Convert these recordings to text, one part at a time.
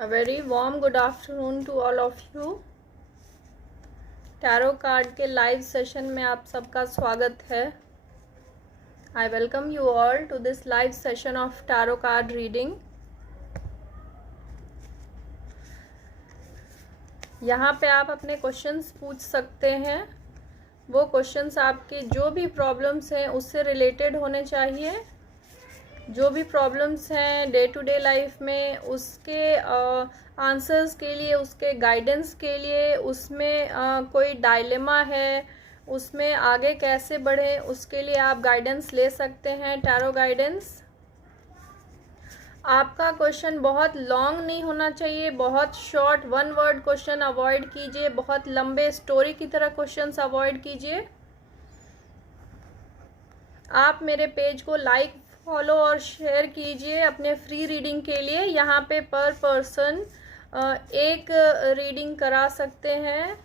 A very warm good afternoon to all of you. Tarot card के live session में आप सबका स्वागत है. I welcome you all to this live session of tarot card reading. यहाँ पे आप अपने क्वेश्चंस पूछ सकते हैं. वो क्वेश्चंस आपके जो भी प्रॉब्लम्स हैं उससे रिलेटेड होने चाहिए. जो भी प्रॉब्लम्स हैं डे टू डे लाइफ में उसके आंसर्स के लिए, उसके गाइडेंस के लिए, उसमें कोई डायलेमा है, उसमें आगे कैसे बढ़ें उसके लिए आप गाइडेंस ले सकते हैं. Tarot guidance. आपका क्वेश्चन बहुत लॉन्ग नहीं होना चाहिए, बहुत short one word question avoid कीजिए. बहुत लंबे स्टोरी की तरह क्वेश्चंस अवॉइड कीजिए. आप मेरे पेज को लाइक, फॉलो और शेयर कीजिए अपने फ्री रीडिंग के लिए. यहाँ पे पर पर्सन एक रीडिंग करा सकते हैं.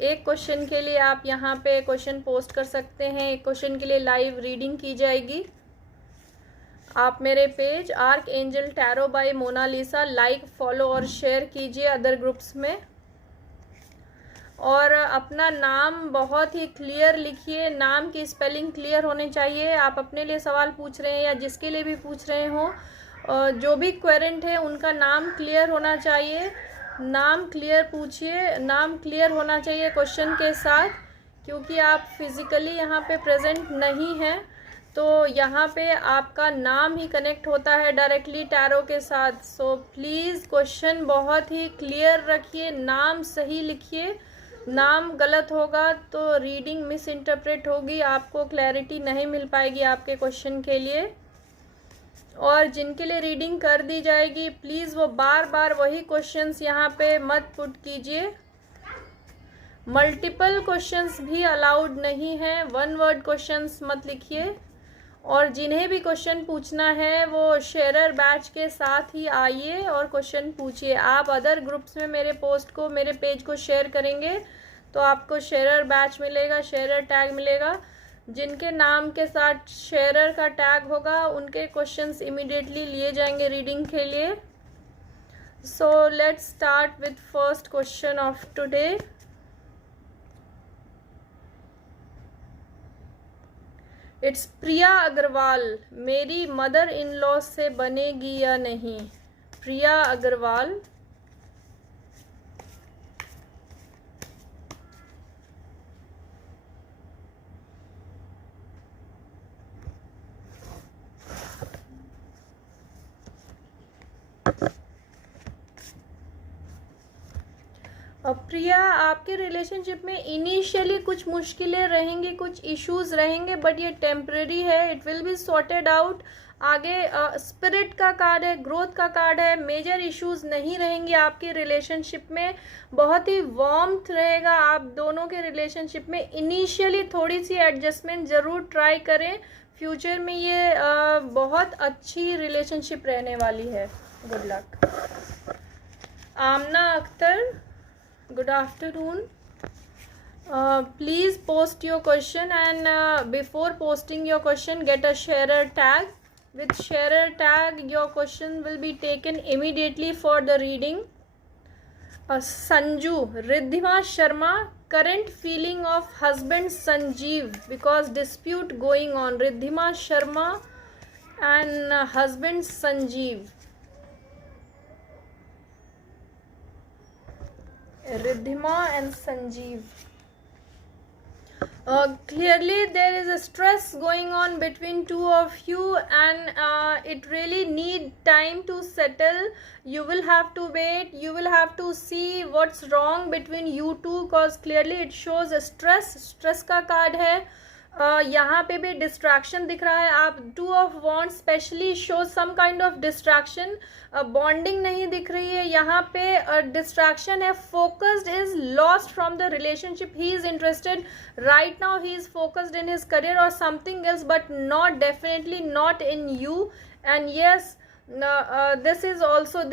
एक क्वेश्चन के लिए आप यहाँ पे क्वेश्चन पोस्ट कर सकते हैं. एक क्वेश्चन के लिए लाइव रीडिंग की जाएगी. आप मेरे page Archangel Tarot by Monalisa like, follow और शेयर कीजिए अदर ग्रुप्स में. और अपना नाम बहुत ही क्लियर लिखिए. नाम की स्पेलिंग क्लियर होनी चाहिए. आप अपने लिए सवाल पूछ रहे हैं या जिसके लिए भी पूछ रहे हो, जो भी क्वेरेंट है उनका नाम क्लियर होना चाहिए. नाम क्लियर पूछिए. नाम क्लियर होना चाहिए क्वेश्चन के साथ, क्योंकि आप फिज़िकली यहाँ पे प्रेजेंट नहीं हैं. तो यहाँ पे आपका नाम ही कनेक्ट होता है डायरेक्टली टैरो के साथ. सो प्लीज़ क्वेश्चन बहुत ही क्लियर रखिए. नाम सही लिखिए. नाम गलत होगा तो रीडिंग मिस इंटरप्रेट होगी, आपको क्लैरिटी नहीं मिल पाएगी आपके क्वेश्चन के लिए. और जिनके लिए रीडिंग कर दी जाएगी प्लीज़ वो बार बार वही क्वेश्चंस यहाँ पे मत पुट कीजिए. मल्टीपल क्वेश्चंस भी अलाउड नहीं है. वन वर्ड क्वेश्चंस मत लिखिए. और जिन्हें भी क्वेश्चन पूछना है वो शेयरर बैच के साथ ही आइए और क्वेश्चन पूछिए. आप अदर ग्रुप्स में मेरे पोस्ट को, मेरे पेज को शेयर करेंगे तो आपको शेयरर बैच मिलेगा, शेयरर टैग मिलेगा. जिनके नाम के साथ शेयरर का टैग होगा उनके क्वेश्चंस इमीडिएटली लिए जाएंगे रीडिंग के लिए. So let's start with first question of today. It's Priya Agarwal. मेरी मदर इन लॉ से बनेगी या नहीं. प्रिया अग्रवाल. प्रिया, आपके रिलेशनशिप में इनिशियली कुछ मुश्किलें रहेंगी, कुछ इश्यूज रहेंगे, बट ये टेम्परेरी है. It will be sorted out. आगे स्पिरिट का कार्ड है, ग्रोथ का कार्ड है. मेजर इश्यूज नहीं रहेंगे आपके रिलेशनशिप में. बहुत ही वार्मथ रहेगा आप दोनों के रिलेशनशिप में. इनिशियली थोड़ी सी एडजस्टमेंट ज़रूर ट्राई करें. फ्यूचर में ये बहुत अच्छी रिलेशनशिप रहने वाली है. Good luck. Aamna Akhtar, good afternoon. Please post your question, and before posting your question get a sharer tag. With sharer tag your question will be taken immediately for the reading. Sanju, Riddhima Sharma, current feeling of husband Sanjeev because dispute going on. Riddhima Sharma and husband Sanjeev. Riddhima and Sanjeev. Clearly there is a stress going on between two of you, and it really need time to settle. You will have to wait. You will have to see what's wrong between you two, cause clearly it shows a stress का card है. यहाँ पे भी distraction दिख रहा है. आप two of wand specially show some kind of distraction. Bonding नहीं दिख रही है यहाँ पे. डिस्ट्रैक्शन है. Focused is lost from the relationship. He is interested right now. He is focused in his career और something else, but not, definitely not in you. And yes,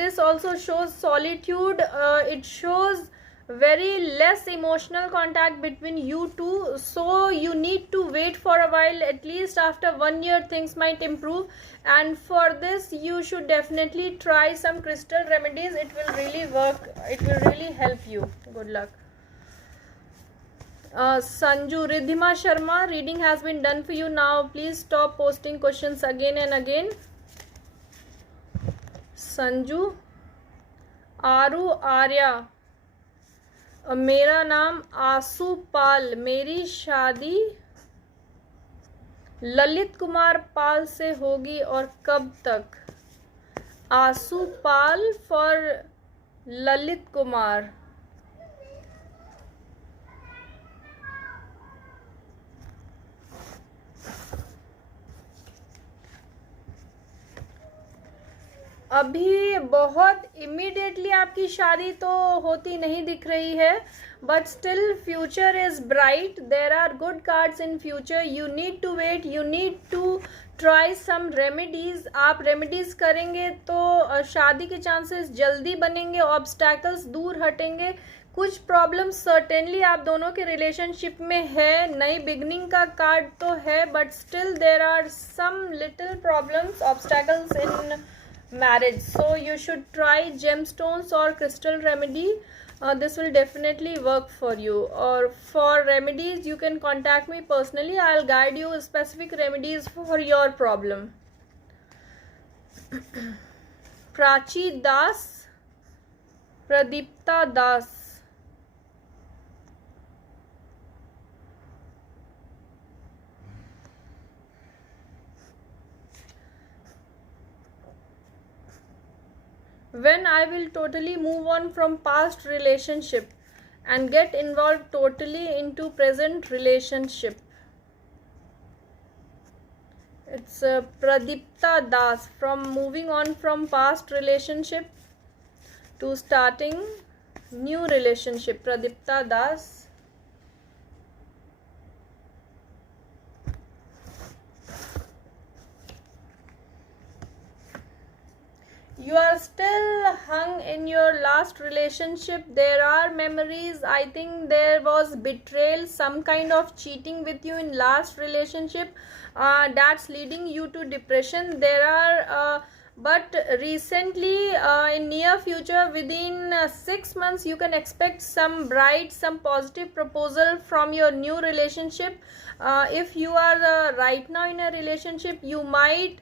this also shows solitude. It shows very less emotional contact between you two, so you need to wait for a while. At least after 1 year things might improve, and for this you should definitely try some crystal remedies. It will really work, it will really help you. Good luck. Sanju, Riddhima Sharma, reading has been done for you. Now please stop posting questions again and again. Sanju. आरू आर्या, मेरा नाम आसू पाल, मेरी शादी ललित कुमार पाल से होगी और कब तक? आसू पाल for Lalit Kumar. अभी बहुत इमीडिएटली आपकी शादी तो होती नहीं दिख रही है, but still future is bright. There are good cards in future. You need to wait, you need to try some remedies. आप रेमेडीज करेंगे तो शादी के चांसेस जल्दी बनेंगे, ऑब्स्टैकल्स दूर हटेंगे. कुछ प्रॉब्लम्स सर्टेनली आप दोनों के रिलेशनशिप में है. नई बिगनिंग का कार्ड तो है, but still there are some little problems, obstacles in marriage. So you should try gemstones or crystal remedy. This will definitely work for you. Or for remedies you can contact me personally. I'll guide you specific remedies for your problem. Prachi Das, Pradipta Das. When I will totally move on from past relationship and get involved totally into present relationship. It's Pradipta Das. From moving on from past relationship to starting new relationship. Pradipta Das. You are still hung in your last relationship. There are memories. I think there was betrayal, some kind of cheating with you in last relationship. That's leading you to depression. There are but recently in near future, within 6 months, you can expect some bright, some positive proposal from your new relationship. If you are right now in a relationship, you might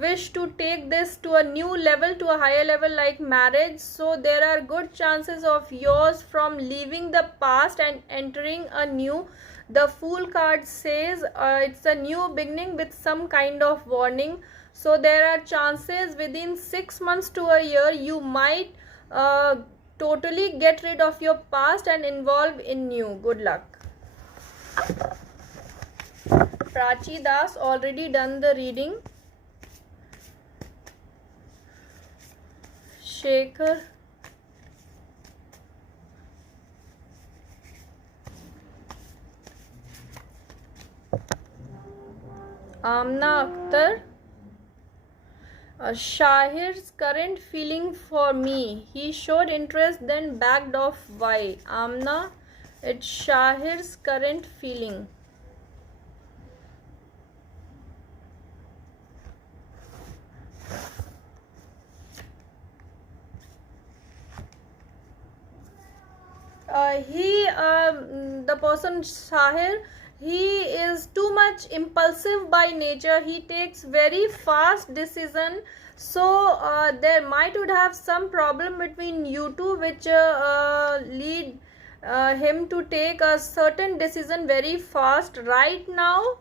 wish to take this to a new level, to a higher level, like marriage. So there are good chances of yours from leaving the past and entering a new. The Fool card says it's a new beginning with some kind of warning. So there are chances within 6 months to a year you might totally get rid of your past and involve in new. Good luck. Prachi Das, already done the reading. Shekhar. Amna Akhtar. Shahir's current feeling for me. He showed interest then backed off. Why? Amna, it's Shahir's current feeling. The person Shahir, he is too much impulsive by nature. He takes very fast decision. So there might would have some problem between you two, which lead him to take a certain decision very fast. Right now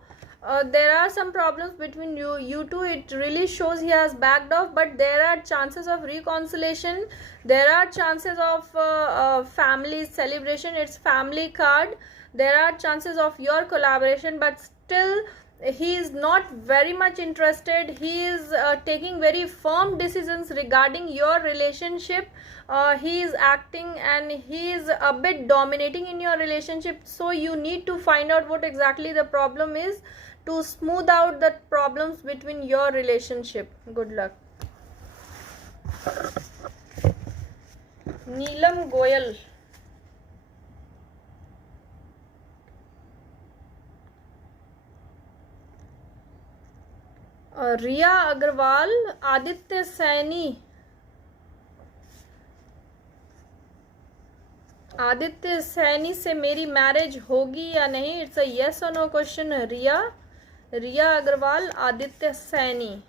there are some problems between you two. It really shows he has backed off, but there are chances of reconciliation. There are chances of family celebration. It's family card. There are chances of your collaboration, but still he is not very much interested. He is taking very firm decisions regarding your relationship. He is acting and he is a bit dominating in your relationship. So you need to find out what exactly the problem is to smooth out the problems between your relationship. Good luck. Neelam Goyal. Riya Agarwal, Aditya Saini, Aditya Saini से मेरी marriage होगी या नहीं? It's a yes और no question. Riya Agarwal, Aditya Saini.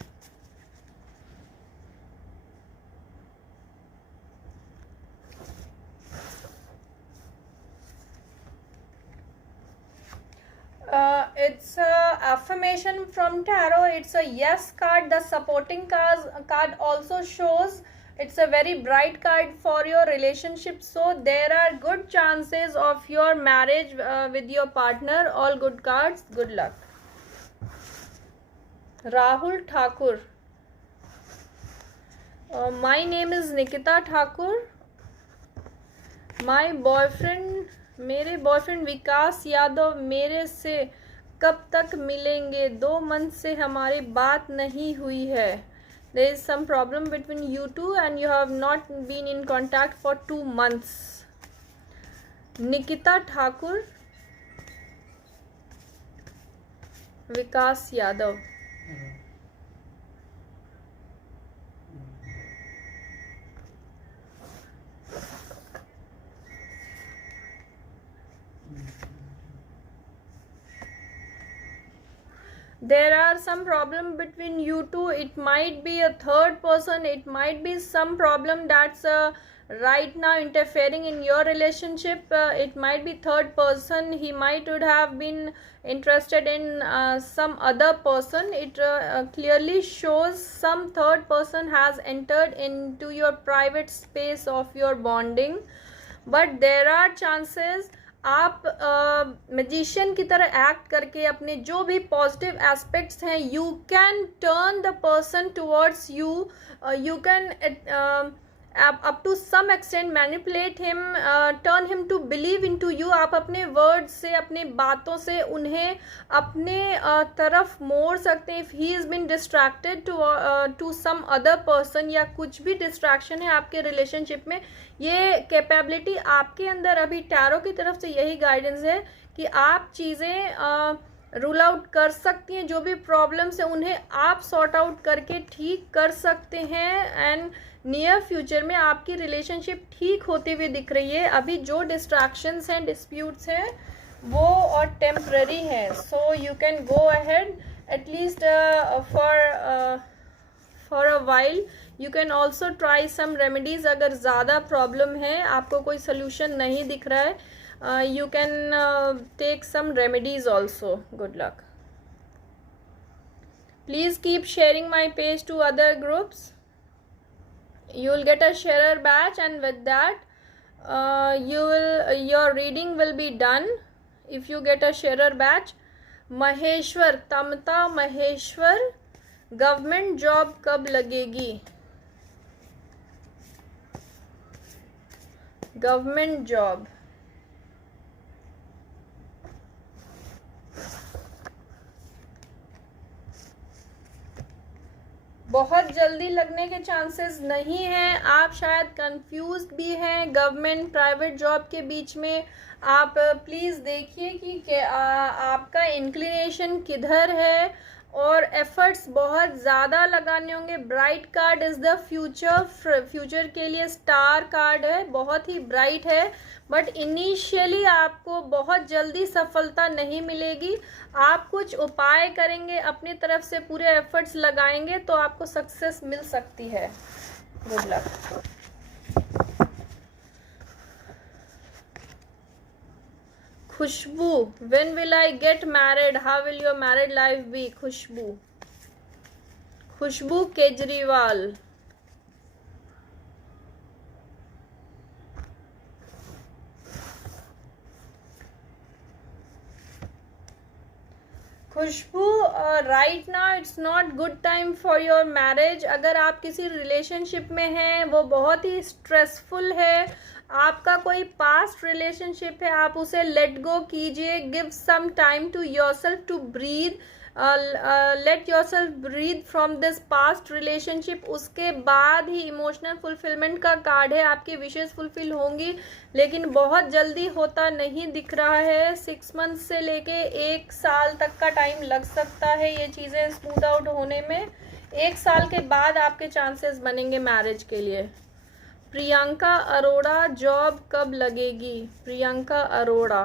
It's a affirmation from tarot. It's a yes card. The supporting card also shows it's a very bright card for your relationship. So there are good chances of your marriage with your partner. All good cards. Good luck. Rahul Thakur. My name is Nikita Thakur. मेरे boyfriend विकास यादव मेरे से कब तक मिलेंगे? 2 month से हमारी बात नहीं हुई है। There is some problem between you two and you have not been in contact for 2 months. Nikita Thakur, Vikas Yadav. There are some problem between you two. It might be a third person. It might be some problem that's right now interfering in your relationship. It might be third person. He would have been interested in some other person. It clearly shows some third person has entered into your private space of your bonding. But there are chances आप magician की तरह act करके अपने जो भी positive aspects हैं, you can turn the person towards you, you can up to some extent manipulate him, turn him to believe into you. आप अपने वर्ड से, अपने बातों से उन्हें अपने तरफ मोड़ सकते हैं. if he has been distracted to some other person या कुछ भी डिस्ट्रैक्शन है आपके रिलेशनशिप में, ये कैपेबिलिटी आपके अंदर अभी टैरो की तरफ से यही गाइडेंस है कि आप चीज़ें रूल आउट कर सकती हैं. जो भी प्रॉब्लम्स हैं उन्हें आप सॉर्ट आउट करके ठीक कर सकते हैं. एंड नियर फ्यूचर में आपकी रिलेशनशिप ठीक होती हुई दिख रही है. अभी जो डिस्ट्रैक्शंस हैं, डिस्प्यूट्स हैं, वो और टेम्पररी हैं. So you can go ahead at least for a while. You can also try some remedies. अगर ज़्यादा प्रॉब्लम है, आपको कोई सोल्यूशन नहीं दिख रहा है, you can take some remedies also. Good luck. Please keep sharing my page to other groups. You will get a sharer badge, and with that your reading will be done if you get a sharer badge. Maheshwar, Tamta Maheshwar, government job कब लगेगी? Government job बहुत जल्दी लगने के chances नहीं हैं. आप शायद कंफ्यूज्ड भी हैं गवर्नमेंट प्राइवेट जॉब के बीच में. आप प्लीज़ देखिए कि आपका इंक्लिनेशन किधर है और एफर्ट्स बहुत ज़्यादा लगाने होंगे. Bright card is the future. Future के लिए स्टार कार्ड है, बहुत ही ब्राइट है. बट इनिशियली आपको बहुत जल्दी सफलता नहीं मिलेगी. आप कुछ उपाय करेंगे, अपनी तरफ से पूरे एफर्ट्स लगाएंगे तो आपको सक्सेस मिल सकती है. Good luck. Khushboo, when will I get married? How will your married life be? Khushboo Kejriwal. Khushboo, right now it's not good time for your marriage. अगर आप किसी रिलेशनशिप में हैं, वो बहुत ही स्ट्रेसफुल है. आपका कोई पास्ट रिलेशनशिप है, आप उसे लेट गो कीजिए. Give some time to yourself to breathe. Let yourself breathe from this past relationship, उसके बाद ही इमोशनल फुलफिलमेंट का कार्ड है, आपकी विशेष फुलफिल होंगी, लेकिन बहुत जल्दी होता नहीं दिख रहा है। 6 मंथ से लेके 1 साल तक का टाइम लग सकता है ये चीज़ें स्मूथ आउट होने में। 1 साल के बाद आपके चांसेस बनेंगे मैरिज के लिए। प्रियंका अरोड़ा, जॉब कब लगेगी? प्रियंका अरोड़ा,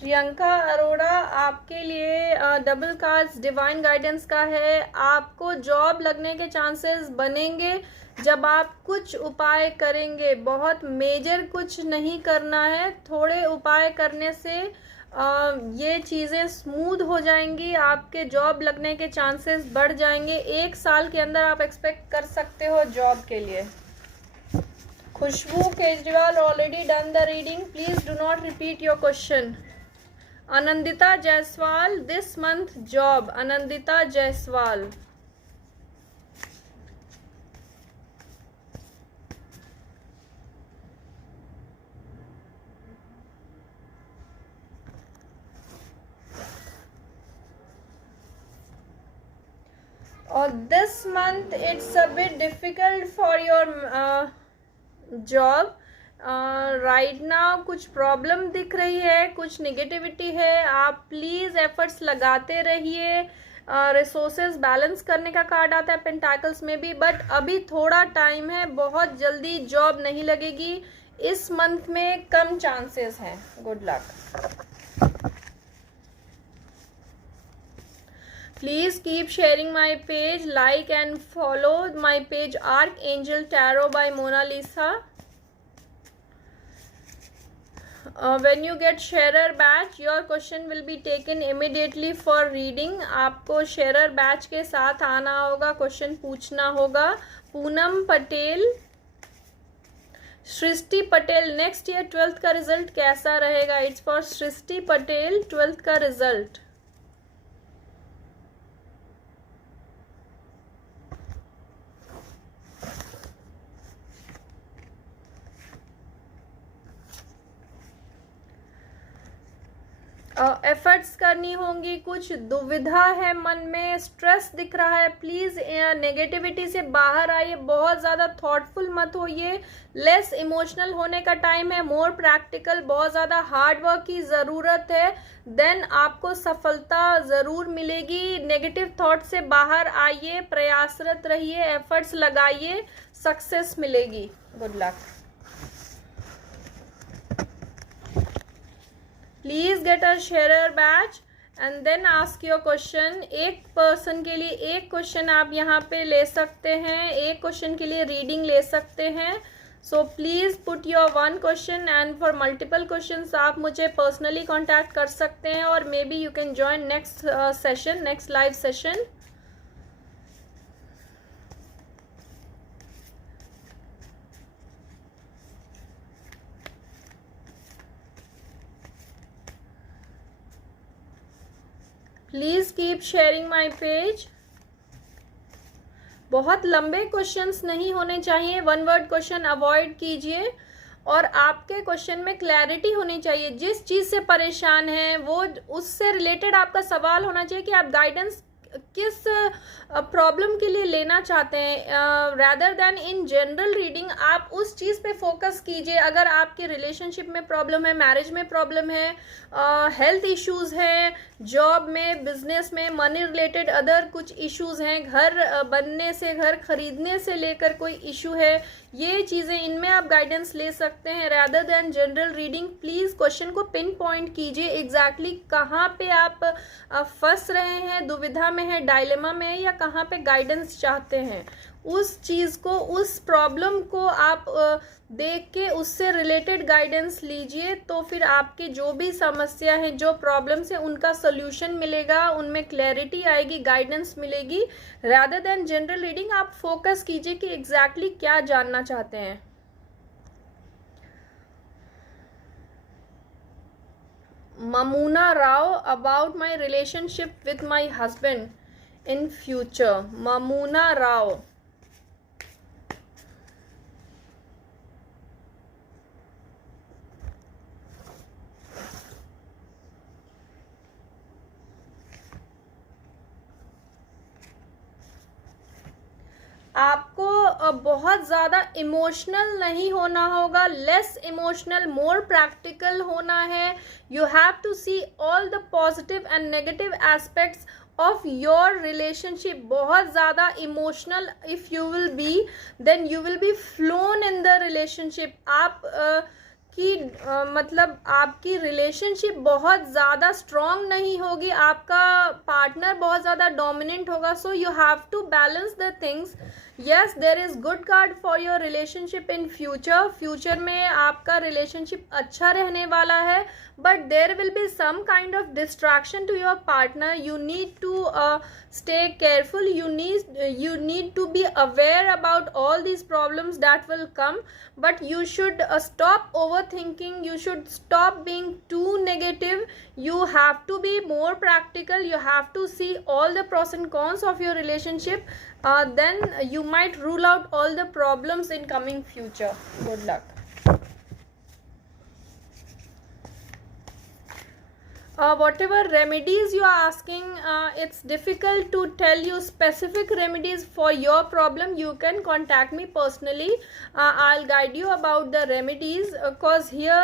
प्रियंका अरोड़ा आपके लिए डबल कार्ड्स डिवाइन गाइडेंस का है। आपको जॉब लगने के चांसेस बनेंगे जब आप कुछ उपाय करेंगे। बहुत मेजर कुछ नहीं करना है, थोड़े उपाय करने से ये चीज़ें स्मूथ हो जाएंगी, आपके जॉब लगने के चांसेस बढ़ जाएंगे। 1 साल के अंदर आप एक्सपेक्ट कर सकते हो जॉब के लिए। Khushboo Kejriwal, already done the reading, please do not repeat your question. Anandita Jaiswal, this month job. Anandita Jaiswal, और this month it's a bit difficult for your job right now. कुछ प्रॉब्लम दिख रही है, कुछ निगेटिविटी है। आप प्लीज एफर्ट्स लगाते रहिए। रिसोर्सेज बैलेंस करने का कार्ड आता है पेंटाकल्स में भी, बट अभी थोड़ा टाइम है, बहुत जल्दी जॉब नहीं लगेगी। इस मंथ में कम चांसेस हैं। Good luck. Please keep sharing my page, like and follow my page Archangel Tarot by Mona Lisa. When you get sharer batch, your question will be taken immediately for reading. आपको sharer batch के साथ आना होगा, question पूछना होगा। पूनम पटेल, सृष्टि Patel, next year 12th का result कैसा रहेगा? It's for Srishti Patel, 12th का रिजल्ट। एफर्ट्स करनी होंगी, कुछ दुविधा है मन में, स्ट्रेस दिख रहा है। प्लीज नेगेटिविटी से बाहर आइए, बहुत ज़्यादा थॉटफुल मत होइए। लेस इमोशनल होने का टाइम है, मोर प्रैक्टिकल। बहुत ज़्यादा हार्ड वर्क की ज़रूरत है, देन आपको सफलता ज़रूर मिलेगी। नेगेटिव थॉट से बाहर आइए, प्रयासरत रहिए, एफर्ट्स लगाइए, सक्सेस मिलेगी। Good luck. Please get a share batch and then ask your question. एक पर्सन के लिए एक क्वेश्चन आप यहाँ पे ले सकते हैं, एक क्वेश्चन के लिए रीडिंग ले सकते हैं। So please put your 1 question and for multiple questions आप मुझे पर्सनली कांटेक्ट कर सकते हैं, और may be you can join next session, next live session. Please keep sharing my page. बहुत लंबे क्वेश्चंस नहीं होने चाहिए, 1 वर्ड क्वेश्चन अवॉइड कीजिए, और आपके क्वेश्चन में क्लैरिटी होनी चाहिए। जिस चीज़ से परेशान है वो उससे रिलेटेड आपका सवाल होना चाहिए कि आप गाइडेंस किस प्रॉब्लम के लिए लेना चाहते हैं। Rather then in general reading आप उस चीज़ पे फोकस कीजिए। अगर आपके रिलेशनशिप में प्रॉब्लम है, मैरिज में प्रॉब्लम है, हेल्थ इश्यूज हैं, जॉब में, बिजनेस में, मनी रिलेटेड अदर कुछ इश्यूज हैं, घर बनने से, घर खरीदने से लेकर कोई इशू है, ये चीज़ें, इनमें आप गाइडेंस ले सकते हैं rather than general reading. Please question को पिन पॉइंट कीजिए, एग्जैक्टली कहाँ पे आप फंस रहे हैं, दुविधा में है, डायलेमा में है, या कहाँ पे गाइडेंस चाहते हैं। उस चीज़ को, उस प्रॉब्लम को आप देख के उससे रिलेटेड गाइडेंस लीजिए, तो फिर आपकी जो भी समस्या है, जो प्रॉब्लम्स है, उनका सोल्यूशन मिलेगा, उनमें क्लैरिटी आएगी, गाइडेंस मिलेगी। रादर देन जनरल रीडिंग आप फोकस कीजिए कि एग्जैक्टली क्या जानना चाहते हैं। Mamuna Rao, about my relationship with my husband. in future. Mamuna Rao. आपको बहुत ज़्यादा इमोशनल नहीं होना होगा, लेस इमोशनल, मोर प्रैक्टिकल होना है. You have to see all the positive and negative aspects of your relationship. बहुत ज़्यादा emotional if you will be, then you will be flown in the relationship. आप मतलब आपकी रिलेशनशिप बहुत ज़्यादा स्ट्रॉन्ग नहीं होगी, आपका पार्टनर बहुत ज़्यादा डोमिनेंट होगा. So you have to balance the things. Yes, there is good card for your relationship in future. Future में आपका रिलेशनशिप अच्छा रहने वाला है, but there will be some kind of distraction to your partner. You need to stay careful. You need to be aware about all these problems that will come, but you should stop overthinking. You should stop being too negative. You have to be more practical. You have to see all the pros and cons of your relationship. Then you might rule out all the problems in coming future. Good luck. Whatever remedies you are asking, it's difficult to tell you specific remedies for your problem. You can contact me personally. I'll guide you about the remedies, because here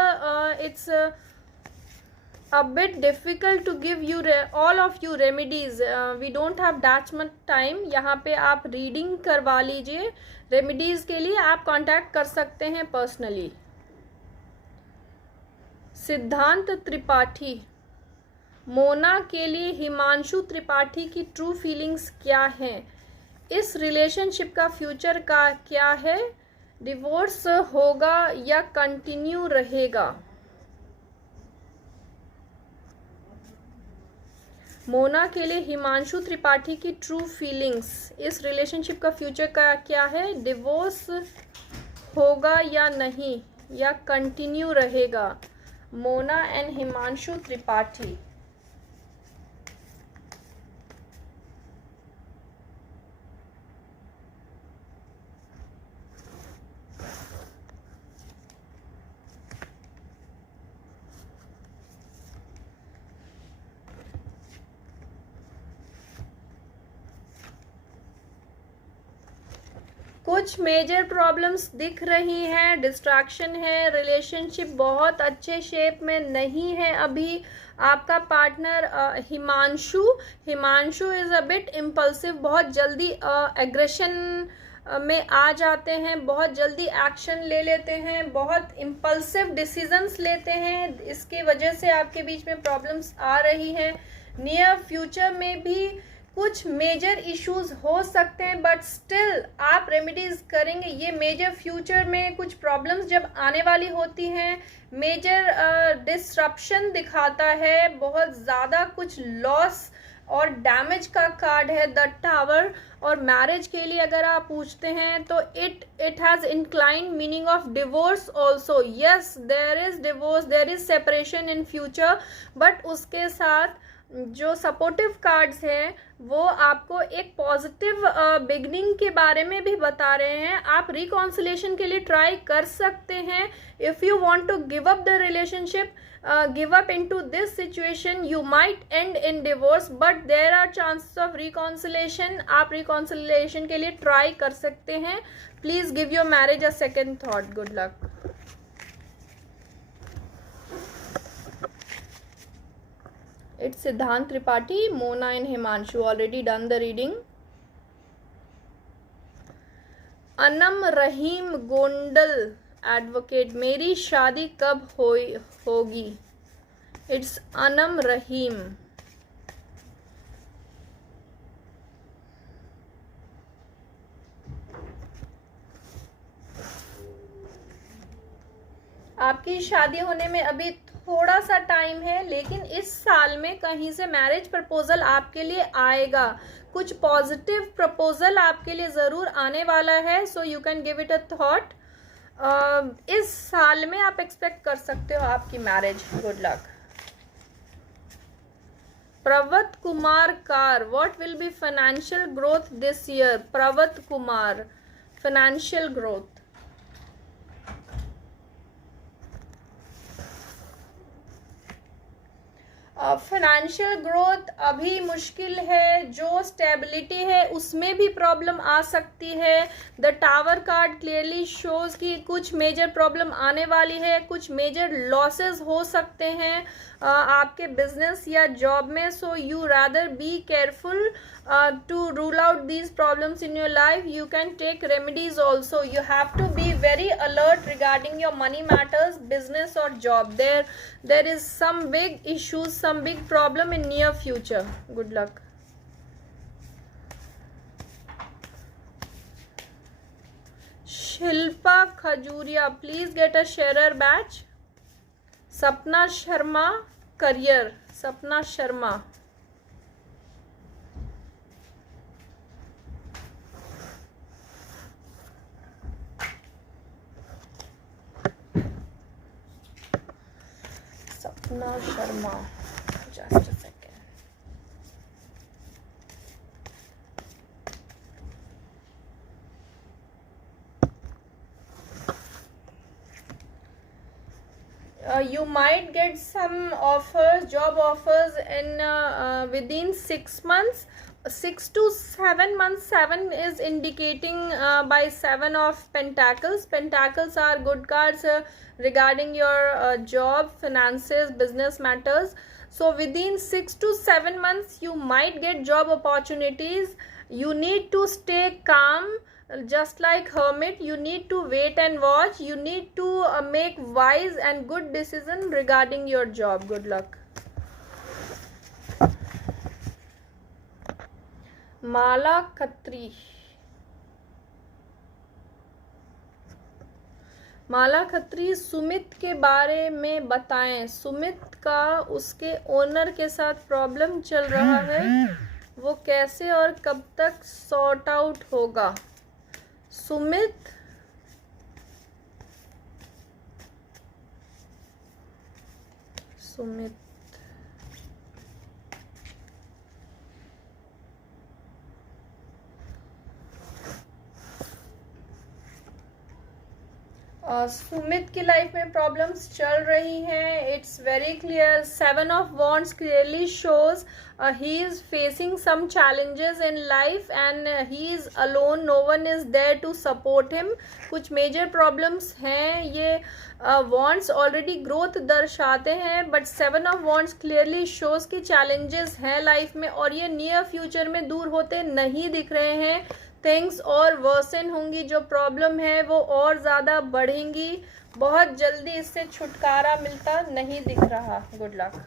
it's a bit difficult to give you all of you remedies. We don't have that much time. यहाँ पे आप reading करवा लीजिए. Remedies के लिए आप contact कर सकते हैं पर्सनली. सिद्धांत त्रिपाठी. मोना के लिए हिमांशु त्रिपाठी की ट्रू फीलिंग्स क्या हैं? इस रिलेशनशिप का फ्यूचर का क्या है? डिवोर्स होगा या कंटिन्यू रहेगा? मोना के लिए हिमांशु त्रिपाठी की ट्रू फीलिंग्स, इस रिलेशनशिप का फ्यूचर का क्या है? डिवोर्स होगा या नहीं, या कंटिन्यू रहेगा? मोना एंड हिमांशु त्रिपाठी. कुछ मेजर प्रॉब्लम्स दिख रही हैं, डिस्ट्रैक्शन है, रिलेशनशिप बहुत अच्छे शेप में नहीं है अभी. आपका partner Himanshu is a bit impulsive, बहुत जल्दी एग्रेशन में आ जाते हैं, बहुत जल्दी एक्शन ले लेते हैं, बहुत इम्पल्सिव डिसीजंस लेते हैं. इसके वजह से आपके बीच में प्रॉब्लम्स आ रही हैं. नियर फ्यूचर में भी कुछ मेजर इश्यूज हो सकते हैं, बट स्टिल आप रेमेडीज करेंगे. ये मेजर फ्यूचर में कुछ प्रॉब्लम्स जब आने वाली होती हैं, मेजर डिसरप्शन दिखाता है, बहुत ज़्यादा कुछ लॉस और डैमेज का कार्ड है द टावर. और मैरिज के लिए अगर आप पूछते हैं तो it has inclined meaning of divorce also. Yes, there is divorce, there is separation in future, but उसके साथ जो सपोर्टिव कार्ड्स हैं वो आपको एक पॉजिटिव बिगनिंग के बारे में भी बता रहे हैं. आप रिकॉन्सिलेशन के लिए ट्राई कर सकते हैं. If you want to give up the relationship, give up into this situation, you might end in divorce, but there are chances of reconciliation. आप रिकॉन्सिलेशन के लिए ट्राई कर सकते हैं. Please give your marriage a second thought. Good luck. It's Siddhant Tripathi, Mona and Himanshu. Already done the reading. Anam Rahim Gondal advocate. मेरी शादी कब होगी? इट्स अनम रहीम. आपकी शादी होने में अभी थोड़ा सा टाइम है, लेकिन इस साल में कहीं से मैरिज प्रपोजल आपके लिए आएगा. कुछ पॉजिटिव प्रपोजल आपके लिए ज़रूर आने वाला है. So you can give it a thought. इस साल में आप एक्सपेक्ट कर सकते हो आपकी marriage. Good luck. Pravat Kumar Kar, what will be financial growth this year? Pravat Kumar, financial growth. Financial growth अभी मुश्किल है, जो स्टेबिलिटी है उसमें भी प्रॉब्लम आ सकती है. The tower card clearly shows कि कुछ मेजर प्रॉब्लम आने वाली है, कुछ मेजर लॉसेस हो सकते हैं आपके बिजनेस या जॉब में. So you rather be careful to rule out these problems in your life. You can take remedies also. You have to be very alert regarding your money matters, business or job. There is some big issues, some big problem in near future. Good luck. Shilpa Khajuria, please get a sharer badge. Sapna Sharma, career. Sapna Sharma. Sapna Sharma, just a second. You might get some offers, job offers in within 6 months, 6 to 7 months. 7 is indicating by 7 of Pentacles. Pentacles are good cards regarding your job, finances, business matters. So within 6 to 7 months you might get job opportunities. You need to stay calm, just like hermit. You need to wait and watch. You need to make wise and good decision regarding your job. Good luck. माला खत्री, माला खत्री, सुमित के बारे में बताएं. सुमित का उसके owner के साथ problem चल रहा है, वो कैसे और कब तक सॉर्ट आउट होगा. सुमित, सुमित सुमित की लाइफ में प्रॉब्लम्स चल रही हैं. It's very clear. 7 of wands clearly shows he is facing some challenges in life and he is alone. No one is there to support him. कुछ मेजर प्रॉब्लम्स हैं. ये wands already growth दर्शाते हैं, but 7 of wands clearly shows की challenges हैं life में, और ये नियर फ्यूचर में दूर होते नहीं दिख रहे हैं. थिंग्स और वर्सन होंगी. जो प्रॉब्लम है वो और ज़्यादा बढ़ेंगी. बहुत जल्दी इससे छुटकारा मिलता नहीं दिख रहा. Good luck.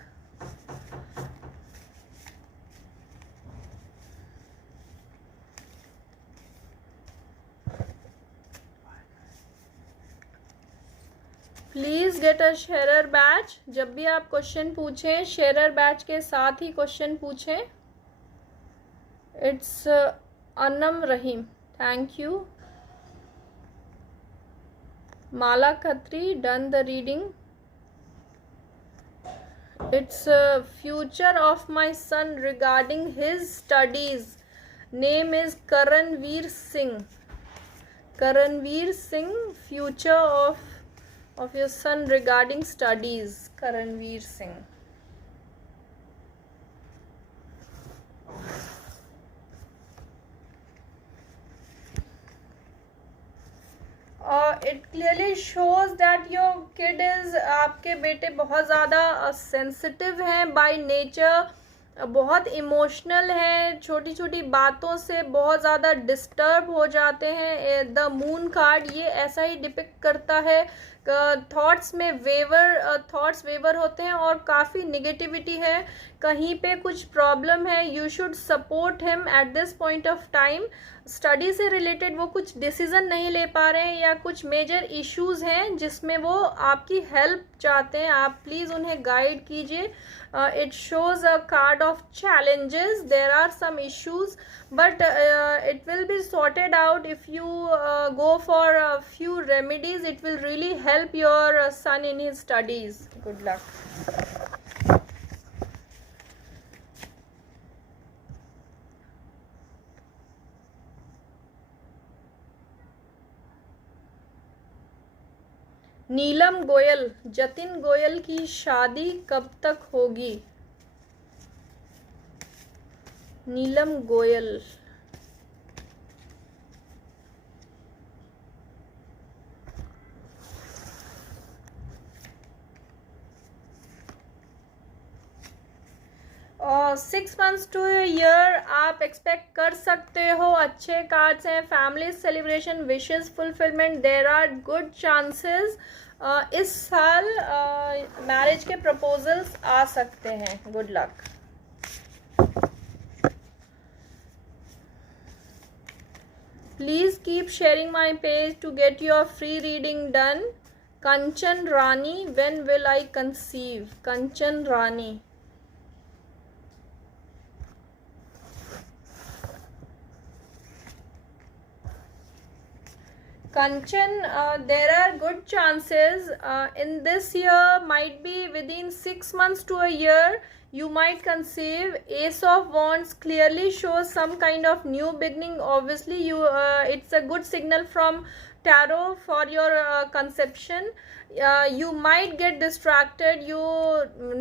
Please get a share batch. जब भी आप क्वेश्चन पूछें, शेयर बैच के साथ ही क्वेश्चन पूछें. It's Anam Rahim, thank you. Mala Khatri, done the reading. It's future of my son regarding his studies. Name is Karanveer Singh. Karanveer Singh, future of your son regarding studies. Karanveer Singh. It clearly shows that your kid is, आपके बेटे बहुत ज़्यादा sensitive हैं by nature, बहुत emotional हैं, छोटी छोटी बातों से बहुत ज़्यादा डिस्टर्ब हो जाते हैं. द मून कार्ड ये ऐसा ही डिपिक्ट करता है. थॉट्स में थॉट्स वेवर होते हैं और काफ़ी निगेटिविटी है. कहीं पे कुछ प्रॉब्लम है. You should support him at this point of time. Study से रिलेटेड वो कुछ डिसीजन नहीं ले पा रहे हैं या कुछ मेजर इश्यूज हैं जिसमें वो आपकी हेल्प चाहते हैं. आप प्लीज़ उन्हें गाइड कीजिए. It shows a card of challenges. There are some issues, but it will be sorted out if you go for a few remedies. It will really help your son in his studies. Good luck. नीलम गोयल, जतिन गोयल की शादी कब तक होगी? नीलम गोयल, और 6 months to a year आप expect कर सकते हो। अच्छे कार्ड्स हैं, family celebration, wishes fulfilment, there are good chances. इस साल मैरिज के प्रपोजल्स आ सकते हैं। Good luck. Please keep sharing my page to get your free reading done. Kanchan Rani, when will I conceive? Kanchan Rani, Kanchan, there are good chances in this year, might be within 6 months to a year, you might conceive. Ace of Wands clearly shows some kind of new beginning. Obviously, it's a good signal from tarot for your conception. You might get distracted. You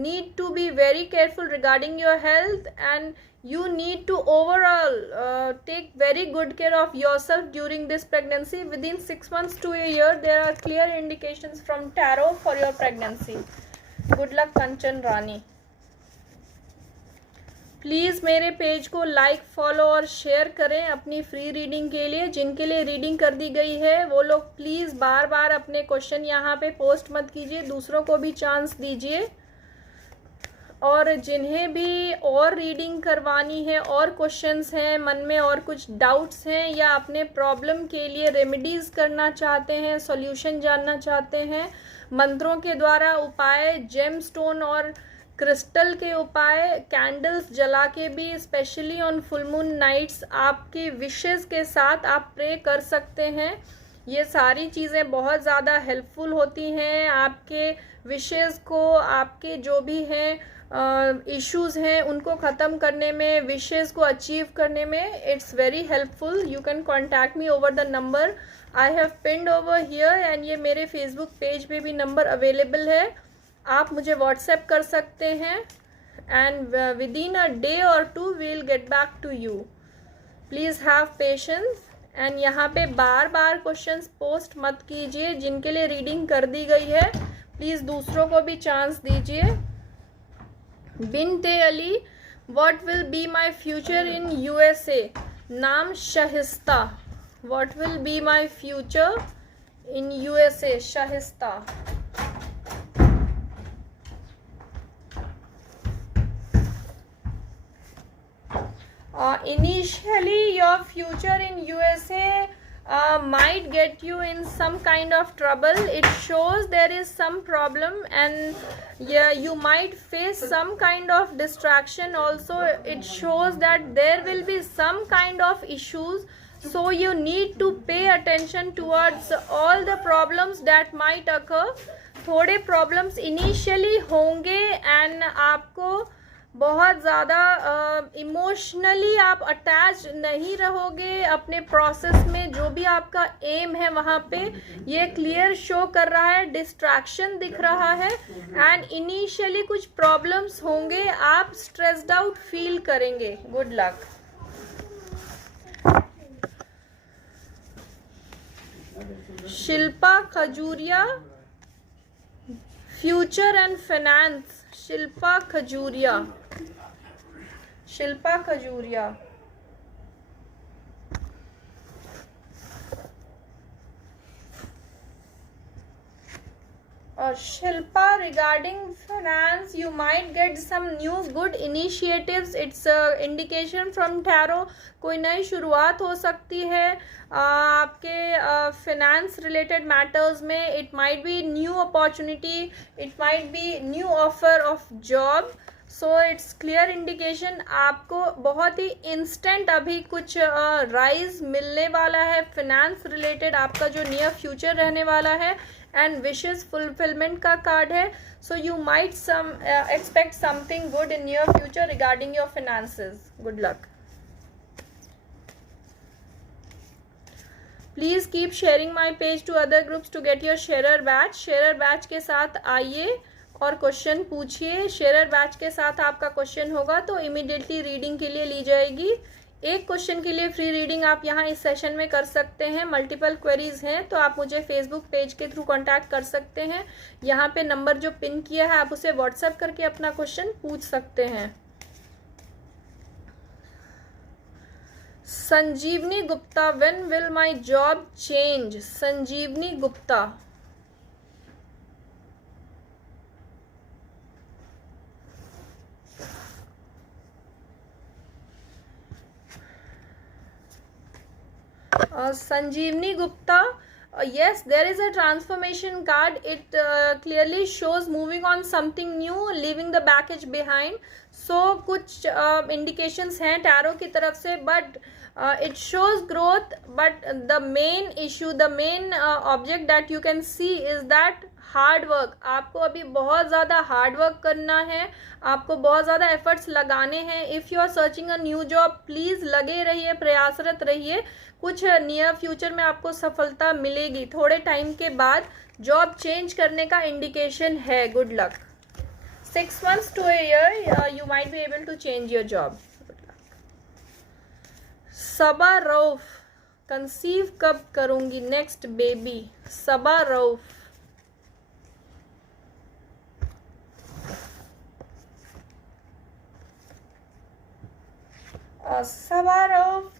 need to be very careful regarding your health, and you need to overall take very good care of yourself during this pregnancy. Within 6 months to a year, there are clear indications from tarot for your pregnancy. Good luck, Kanchan Rani. Please मेरे page को like, follow और share करें अपनी free reading के लिए। जिनके लिए reading कर दी गई है वो लोग प्लीज़ बार बार अपने क्वेश्चन यहाँ पे पोस्ट मत कीजिए, दूसरों को भी चांस दीजिए। और जिन्हें भी और रीडिंग करवानी है, और क्वेश्चंस हैं मन में, और कुछ डाउट्स हैं, या अपने प्रॉब्लम के लिए रेमेडीज़ करना चाहते हैं, सॉल्यूशन जानना चाहते हैं, मंत्रों के द्वारा उपाय, जेम स्टोन और क्रिस्टल के उपाय, कैंडल्स जला के भी, specially on full moon nights आपकी विशेस के साथ आप प्रे कर सकते हैं। ये सारी चीज़ें बहुत ज़्यादा हेल्पफुल होती हैं आपके विशेस को, आपके जो भी हैं इश्यूज़ हैं उनको ख़त्म करने में, विशेस को अचीव करने में। It's very helpful. You can contact me over the number I have pinned over here, and ये मेरे फेसबुक पेज पे भी नंबर अवेलेबल है। आप मुझे व्हाट्सएप कर सकते हैं, एंड विदिन अ डे और 2 will get back to you. Please have patience, and यहाँ पे बार बार क्वेश्चंस पोस्ट मत कीजिए। जिनके लिए रीडिंग कर दी गई है प्लीज़ दूसरों को भी चांस दीजिए। Binte Ali, what will be my future in USA? नाम Shahista, what will be my future in USA? Shahista. Initially your future in USA might get you in some kind of trouble. It shows there is some problem, and yeah, you might face some kind of distraction also. It shows that there will be some kind of issues, so you need to pay attention towards all the problems that might occur. थोड़े problems initially होंगे, and आपको बहुत ज़्यादा emotionally आप attach नहीं रहोगे अपने process में। जो भी आपका एम है वहाँ पे ये क्लियर शो कर रहा है, डिस्ट्रैक्शन दिख रहा है, एंड इनिशियली कुछ प्रॉब्लम्स होंगे, आप स्ट्रेस्ड आउट फील करेंगे। Good luck. Shilpa Khajuria, future and finance. Shilpa Khajuria, Shilpa Khajuria. और Shilpa, regarding finance you might get some new good initiatives. It's indication from tarot, कोई नई शुरुआत हो सकती है आपके फाइनेंस रिलेटेड मैटर्स में। It might be new opportunity, it might be new offer of job. So it's clear indication आपको बहुत ही इंस्टेंट अभी कुछ राइज मिलने वाला है फाइनेंस रिलेटेड, आपका जो नियर फ्यूचर रहने वाला है, एंड विशेस फुलफिलमेंट का कार्ड है। So you might expect something good in near future regarding your finances. Good luck. Please keep sharing my page to other groups to get your sharer badge. Sharer badge के साथ आइए और question पूछिए। शेयरर badge के साथ आपका question होगा तो इमीडिएटली रीडिंग के लिए ली जाएगी। एक क्वेश्चन के लिए फ्री रीडिंग आप यहाँ इस सेशन में कर सकते हैं। मल्टीपल क्वेरीज हैं तो आप मुझे फेसबुक पेज के थ्रू कांटेक्ट कर सकते हैं। यहाँ पे नंबर जो पिन किया है आप उसे व्हाट्सएप करके अपना क्वेश्चन पूछ सकते हैं। Sanjeevani Gupta, when will my job change? Sanjeevani Gupta, Sanjeevani Gupta, yes, there is a transformation card. It clearly shows moving on something new, leaving the baggage behind. So कुछ indications हैं टैरो की तरफ से, but it shows growth. But the main issue, the main object that you can see is that hard work. आपको अभी बहुत ज़्यादा hard work करना है, आपको बहुत ज़्यादा एफर्ट्स लगाने हैं। If you are searching a new job, please लगे रहिए, प्रयासरत रहिए। कुछ नियर फ्यूचर में आपको सफलता मिलेगी। थोड़े टाइम के बाद जॉब चेंज करने का इंडिकेशन है। Good luck. 6 months to a year you might be able to change your job. Saba Rauf, conceive कब करूंगी नेक्स्ट बेबी? सबा रऊफ, सवार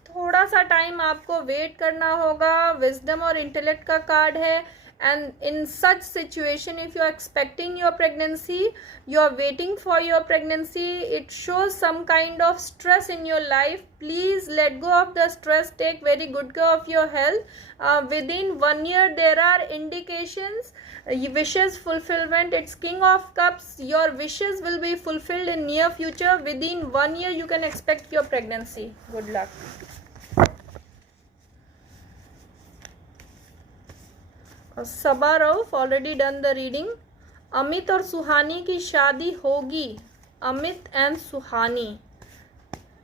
थोड़ा सा टाइम आपको वेट करना होगा। विजडम और इंटेलेक्ट का कार्ड है। And in such situation, if you are expecting your pregnancy, you are waiting for your pregnancy, it shows some kind of stress in your life. Please let go of the stress, take very good care of your health. Within 1 year there are indications, wishes fulfillment. It's King of Cups. Your wishes will be fulfilled in near future. Within 1 year you can expect your pregnancy. Good luck. Sabha Rauf, already done the reading. Amit और सुहानी की शादी होगी। Amit and Suhani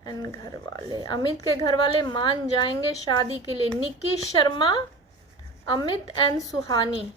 and घर वाले, अमित के घर वाले मान जाएंगे शादी के लिए। निकी शर्मा, अमित एंड सुहानी।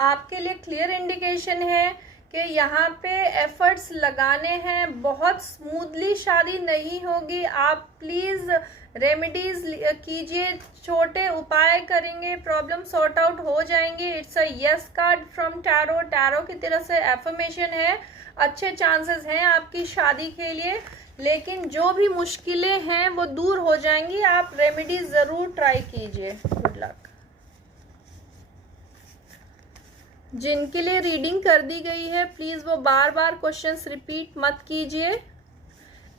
आपके लिए क्लियर इंडिकेशन है कि यहाँ पे एफर्ट्स लगाने हैं। बहुत स्मूथली शादी नहीं होगी। आप प्लीज़ रेमेडीज कीजिए, छोटे उपाय करेंगे, प्रॉब्लम सॉर्ट आउट हो जाएंगे। It's a yes card from tarot. Tarot की तरफ से एफर्मेशन है, अच्छे चांसेस हैं आपकी शादी के लिए। लेकिन जो भी मुश्किलें हैं वो दूर हो जाएंगी। आप रेमेडीज ज़रूर ट्राई कीजिए। Good luck. जिनके लिए रीडिंग कर दी गई है प्लीज़ वो बार बार क्वेश्चंस रिपीट मत कीजिए।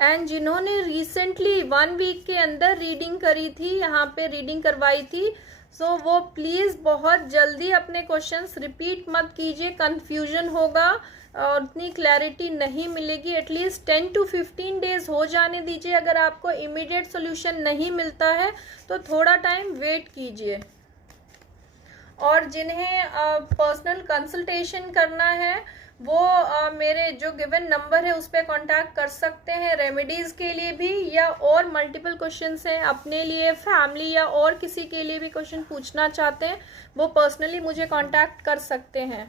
एंड जिन्होंने रिसेंटली 1 वीक के अंदर रीडिंग करी थी, यहाँ पे रीडिंग करवाई थी, सो वो प्लीज़ बहुत जल्दी अपने क्वेश्चंस रिपीट मत कीजिए। कन्फ्यूजन होगा और उतनी क्लैरिटी नहीं मिलेगी। एटलीस्ट 10 to 15 डेज हो जाने दीजिए। अगर आपको इमीडिएट सोल्यूशन नहीं मिलता है तो थोड़ा टाइम वेट कीजिए। और जिन्हें पर्सनल कंसल्टेशन करना है वो मेरे जो गिवन नंबर है उस पर कॉन्टैक्ट कर सकते हैं। रेमेडीज़ के लिए भी, या और मल्टीपल क्वेश्चंस हैं अपने लिए, फैमिली या और किसी के लिए भी क्वेश्चन पूछना चाहते हैं, वो पर्सनली मुझे कॉन्टैक्ट कर सकते हैं।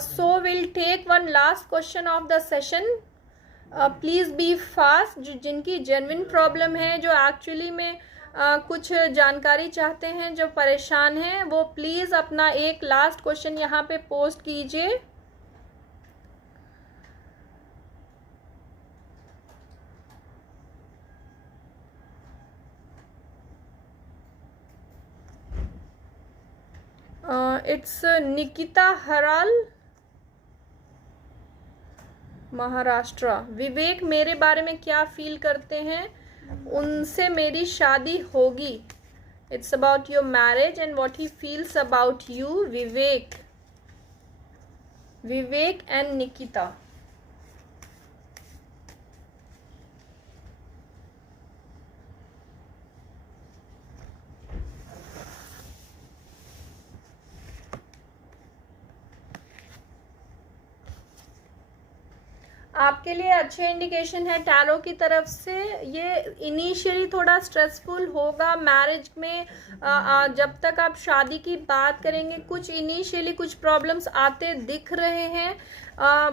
So will take one last question of the session. Please be fast. जिनकी जेन्युइन प्रॉब्लम है, जो एक्चुअली में कुछ जानकारी चाहते हैं, जो परेशान हैं, वो प्लीज़ अपना एक लास्ट क्वेश्चन यहाँ पे पोस्ट कीजिए। इट्स निकिता हराल, महाराष्ट्र। विवेक मेरे बारे में क्या फील करते हैं? उनसे मेरी शादी होगी। It's about your marriage and what he feels about you. Vivek, Vivek and Nikita. आपके लिए अच्छे इंडिकेशन है टैरो की तरफ से। ये इनिशियली थोड़ा स्ट्रेसफुल होगा मैरिज में, जब तक आप शादी की बात करेंगे कुछ इनिशियली कुछ प्रॉब्लम्स आते दिख रहे हैं।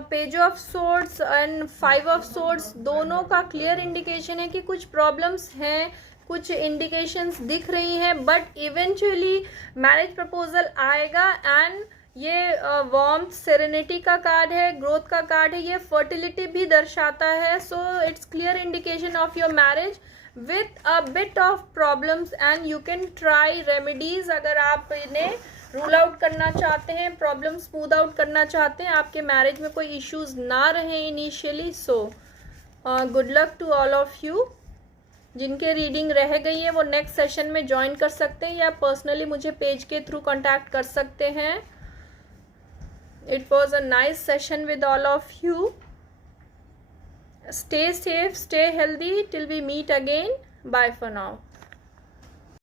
Page of swords and 5 of swords दोनों का क्लियर इंडिकेशन है कि कुछ प्रॉब्लम्स हैं, कुछ इंडिकेशंस दिख रही हैं, बट इवेंचुअली मैरिज प्रपोजल आएगा। एंड ये वार्मथ सेरेनिटी का कार्ड है, ग्रोथ का कार्ड है, ये फर्टिलिटी भी दर्शाता है। सो it's clear indication of your marriage with a bit of problems and you can try remedies. अगर आप इन्हें रूल आउट करना चाहते हैं, प्रॉब्लम स्मूथ आउट करना चाहते हैं, आपके मैरिज में कोई इश्यूज ना रहे initially. So good luck to all of you. जिनके रीडिंग रह गई है वो नेक्स्ट सेशन में ज्वाइन कर सकते हैं या पर्सनली मुझे पेज के थ्रू कॉन्टैक्ट कर सकते हैं। It was a nice session with all of you. Stay safe, stay healthy till we meet again. Bye for now.